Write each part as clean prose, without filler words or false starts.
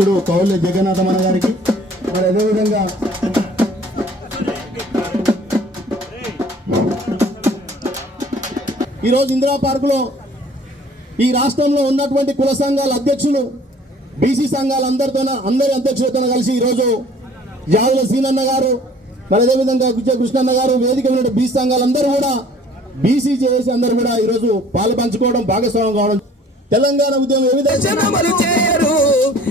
అధ్యక్షుడు కౌళ్ళ జగన్నాథమన్న గారికి, మరి అదేవిధంగా ఈరోజు ఇందిరా పార్కులో ఈ రాష్ట్రంలో ఉన్నటువంటి కుల సంఘాల అధ్యక్షులు, బీసీ సంఘాల అందరి అధ్యక్షులతో కలిసి ఈరోజు జాదుల సీనన్న గారు, మరి అదేవిధంగా గుజ్జ కృష్ణన్న గారు, వేదిక ఉన్న బీసీ సంఘాలందరూ కూడా, బీసీ చేసి అందరూ కూడా ఈరోజు పాలు పంచుకోవడం, భాగస్వామ్యం కావడం. తెలంగాణ ఉద్యమం ఏ విధంగా అమలు చేయరు,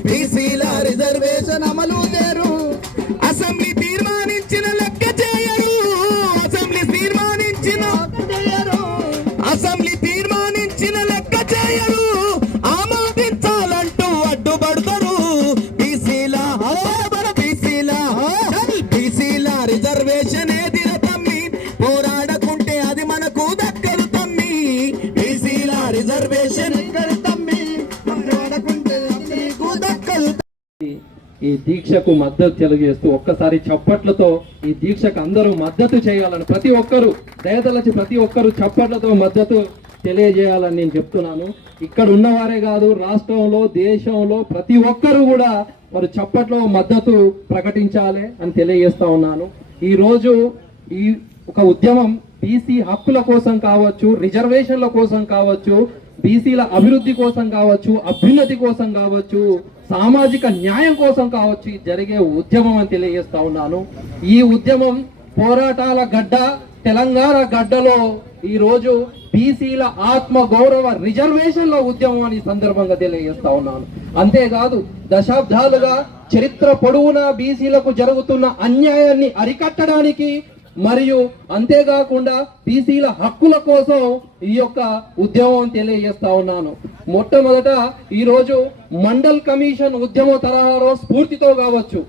బీసీల రిజర్వేషన్ అమలు చేయరు, అసెంబ్లీ తీర్మానించిన లెక్క చేయరు, అసెంబ్లీ తీర్మానించిన లెక్క చేయరు, ఆమోదించాలంటూ అడ్డుపడతారు. బీసీల రిజర్వేషన్ ఏదిర తమ్మి, పోరాడకుంటే అది మనకు దక్కదు తమ్మి. బీసీల రిజర్వేషన్ ఈ దీక్షకు మద్దతు తెలియజేస్తూ ఒక్కసారి చప్పట్లతో ఈ దీక్షకు అందరూ మద్దతు చేయాలని, ప్రతి ఒక్కరూ దయతలచి ప్రతి ఒక్కరూ చప్పట్లతో మద్దతు తెలియజేయాలని నేను చెప్తున్నాను. ఇక్కడ ఉన్నవారే కాదు, రాష్ట్రంలో దేశంలో ప్రతి ఒక్కరూ కూడా మరి చప్పట్లో మద్దతు ప్రకటించాలి అని తెలియజేస్తా ఉన్నాను. ఈరోజు ఈ ఒక ఉద్యమం బీసీ హక్కుల కోసం కావచ్చు, రిజర్వేషన్ల కోసం కావచ్చు, బీసీల అభివృద్ధి కోసం కావచ్చు, అభ్యున్నతి కోసం కావచ్చు, సామాజిక న్యాయం కోసం కావచ్చు జరిగే ఉద్యమం అని తెలియజేస్తా ఉన్నాను. ఈ ఉద్యమం పోరాటాల గడ్డ తెలంగాణ గడ్డలో ఈరోజు బీసీల ఆత్మ గౌరవ రిజర్వేషన్ల ఉద్యమం అని సందర్భంగా తెలియజేస్తా ఉన్నాను. అంతేకాదు దశాబ్దాలుగా చరిత్ర పొడవునా బీసీలకు జరుగుతున్న అన్యాయాన్ని అరికట్టడానికి మరియు అంతేకాకుండా బీసీల హక్కుల కోసం ఈ యొక్క ఉద్యమం తెలియజేస్తా ఉన్నాను. మొట్టమొదట ఈరోజు మండల్ కమిషన్ ఉద్యమ తరహాలో స్ఫూర్తితో కావచ్చు,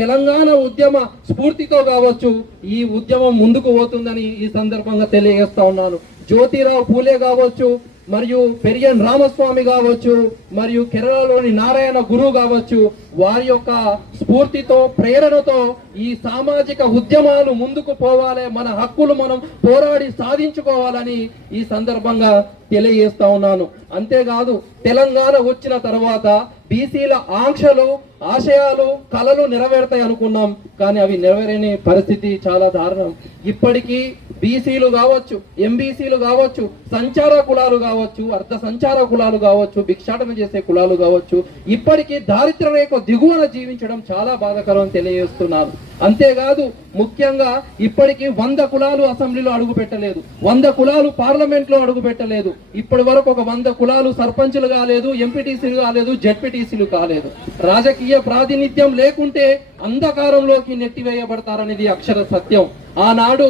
తెలంగాణ ఉద్యమ స్ఫూర్తితో కావచ్చు ఈ ఉద్యమం ముందుకు పోతుందని ఈ సందర్భంగా తెలియజేస్తా ఉన్నాను. జ్యోతిరావు పూలే కావచ్చు, మరియు పెరియన్ రామస్వామి కావచ్చు, మరియు కేరళలోని నారాయణ గురు కావచ్చు, వారి యొక్క స్ఫూర్తితో ప్రేరణతో ఈ సామాజిక ఉద్యమాలు ముందుకు పోవాలి, మన హక్కులు మనం పోరాడి సాధించుకోవాలని ఈ సందర్భంగా తెలియజేస్తా ఉన్నాను. అంతేకాదు తెలంగాణ వచ్చిన తర్వాత బీసీల ఆంక్షలు, ఆశయాలు, కలలు నెరవేరుతాయి అనుకున్నాం, కానీ అవి నెరవేరని పరిస్థితి చాలా దారుణం. ఇప్పటికీ బీసీలు కావచ్చు, ఎంబీసీలు కావచ్చు, సంచార కులాలు కావచ్చు, అర్ధ సంచార కులాలు కావచ్చు, భిక్షాటన చేసే కులాలు కావచ్చు, ఇప్పటికీ దారిద్ర్య రేఖ దిగువన జీవించడం చాలా బాధాకరం తెలియజేస్తున్నారు. అంతేకాదు ముఖ్యంగా ఇప్పటికీ 100 కులాలు అసెంబ్లీలో అడుగు పెట్టలేదు, 100 కులాలు పార్లమెంట్ లో అడుగు పెట్టలేదు. ఇప్పటి వరకు ఒక 100 కులాలు సర్పంచులు కాలేదు, ఎంపీటీసీలు కాలేదు, జెడ్పీటీసీలు కాలేదు. రాజకీయ ప్రాతినిధ్యం లేకుంటే అంధకారంలోకి నెట్టివేయబడతారనేది అక్షర సత్యం. ఆనాడు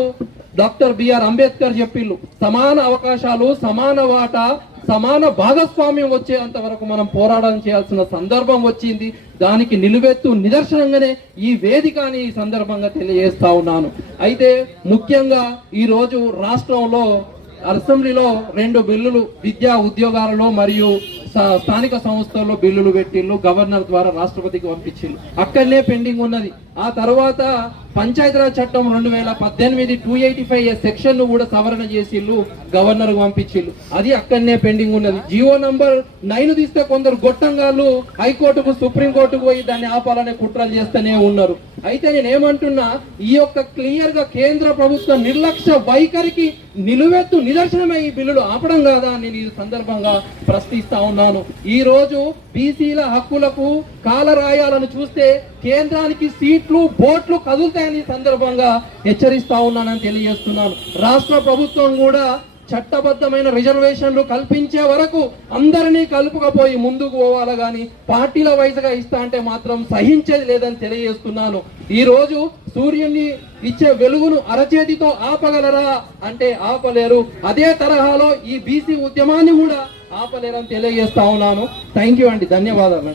డాక్టర్ బిఆర్ అంబేద్కర్ చెప్పిళ్ళు, సమాన అవకాశాలు, సమాన వాటా, సమాన భాగస్వామ్యం వచ్చేంత వరకు మనం పోరాటం చేయాల్సిన సందర్భం వచ్చింది. దానికి నిలువెత్తు నిదర్శనంగానే ఈ వేదిక అని ఈ సందర్భంగా తెలియజేస్తా ఉన్నాను. అయితే ముఖ్యంగా ఈరోజు రాష్ట్రంలో అసెంబ్లీలో 2 బిల్లులు విద్యా ఉద్యోగాలలో మరియు స్థానిక సంస్థల్లో బిల్లులు పెట్టిళ్ళు, గవర్నర్ ద్వారా రాష్ట్రపతికి పంపించిళ్ళు, అక్కడనే పెండింగ్ ఉన్నది. ఆ తర్వాత పంచాయతీరాజ్ చట్టం 2018 285 సెక్షన్ ను కూడా సవరణ చేసిళ్ళు, గవర్నర్ పంపించిళ్ళు, అది అక్కడనే పెండింగ్ ఉన్నది. జియో నంబర్ 9 తీస్తే కొందరు గొట్టంగాళ్ళు హైకోర్టుకు, సుప్రీంకోర్టుకు పోయి దాన్ని ఆపాలనే కుట్రలు చేస్తూనే ఉన్నారు. అయితే నేను ఏమంటున్నా, ఈ యొక్క క్లియర్ గా కేంద్ర ప్రభుత్వ నిర్లక్ష్య వైఖరికి నిలువెత్తు నిదర్శనమే ఈ బిల్లులు ఆపడం కాదా అని నేను ఈ సందర్భంగా ప్రశ్నిస్తా ఉన్నాను. ఈ రోజు బీసీల హక్కులకు కాలరాయాలను చూస్తే కేంద్రానికి సీట్లు, బోట్లు కదులుతాయని సందర్భంగా హెచ్చరిస్తా ఉన్నానని తెలియజేస్తున్నాను. రాష్ట్ర ప్రభుత్వం కూడా చట్టబద్ధమైన రిజర్వేషన్లు కల్పించే వరకు అందరినీ కలుపుకపోయి ముందుకు పోవాలి, కానీ పార్టీల వైజ్గా ఇస్తా అంటే మాత్రం సహించేది లేదని తెలియజేస్తున్నాను. ఈ రోజు సూర్యుని ఇచ్చే వెలుగును అరచేతితో ఆపగలరా అంటే ఆపలేరు. అదే తరహాలో ఈ బీసీ ఉద్యమాన్ని కూడా ఆపలేరని తెలియజేస్తా ఉన్నాను. థ్యాంక్ యూ అండి, ధన్యవాదాలు.